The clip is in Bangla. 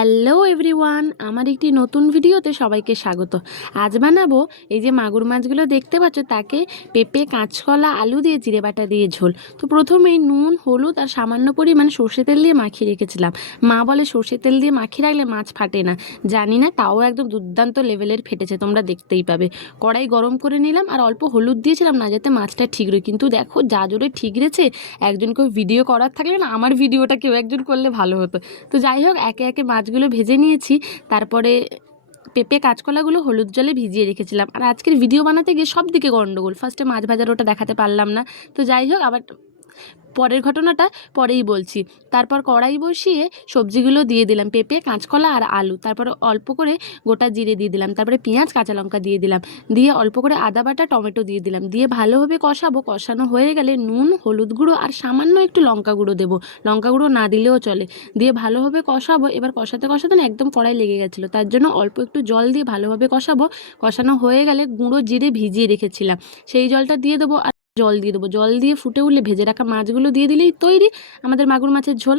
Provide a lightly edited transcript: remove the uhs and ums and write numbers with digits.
হ্যালো এভরিওয়ান, আমার একটি নতুন ভিডিওতে সবাইকে স্বাগত। আজ বানাবো এই যে মাগুর মাছগুলো দেখতে পাচ্ছ, তাকে পেঁপে, কাঁচকলা, আলু দিয়ে জিরে বাটা দিয়ে ঝোল। তো প্রথমেই নুন, হলুদ আর সামান্য পরিমাণ সর্ষে তেল দিয়ে মাখিয়ে রেখেছিলাম। মা বলে সর্ষে তেল দিয়ে মাখিয়ে রাখলে মাছ ফাটে না, জানি না, তাও একদম দুর্দান্ত লেভেলের ফেটেছে, তোমরা দেখতেই পাবে। কড়াই গরম করে নিলাম আর অল্প হলুদ দিয়েছিলাম না যাতে মাছটা ঠিকরে, কিন্তু দেখো যা জোরে ঠিকরেছে। একজন কেউ ভিডিও করার থাকলে না, আমার ভিডিওটা কেউ একজন করলে ভালো হতো। তো যাই হোক, একে একে মাছগুলো ভেজে নিয়েছি। তারপরে পেঁপে, কাঁচকলাগুলো হলুদ জলে ভিজিয়ে রেখেছিলাম। আর আজকের ভিডিও বানাতে গিয়ে সব দিকে গন্ডগোল, ফার্স্টে মাছ ভাজার ওটা দেখাতে পারলাম না। তো যাই হোক, আবার পরের ঘটনাটা পরেই বলছি। তারপর কড়াই বসিয়ে সবজিগুলো দিয়ে দিলাম, পেঁপে, কাঁচকলা আর আলু। তারপরে অল্প করে গোটা জিরে দিয়ে দিলাম, তারপরে পেঁয়াজ, কাঁচা লঙ্কা দিয়ে দিলাম, দিয়ে অল্প করে আদা বাটা, টমেটো দিয়ে দিলাম, দিয়ে ভালোভাবে কষাবো। কষানো হয়ে গেলে নুন, হলুদ গুঁড়ো আর সামান্য একটু লঙ্কা গুঁড়ো দেবো, লঙ্কা গুঁড়ো না দিলেও চলে। দিয়ে ভালোভাবে কষাবো। এবার কষাতে কষাতে না একদম কড়াই লেগে গেছিলো, তার জন্য অল্প একটু জল দিয়ে ভালোভাবে কষাবো। কষানো হয়ে গেলে গুঁড়ো জিরে ভিজিয়ে রেখেছিলাম, সেই জলটা দিয়ে দেবো আর জল দিয়ে দেবো। জল দিয়ে ফুটে উঠলে ভেজে রাখা মাছগুলো দিয়ে দিলেই তৈরি আমাদের মাগুর মাছের ঝোল।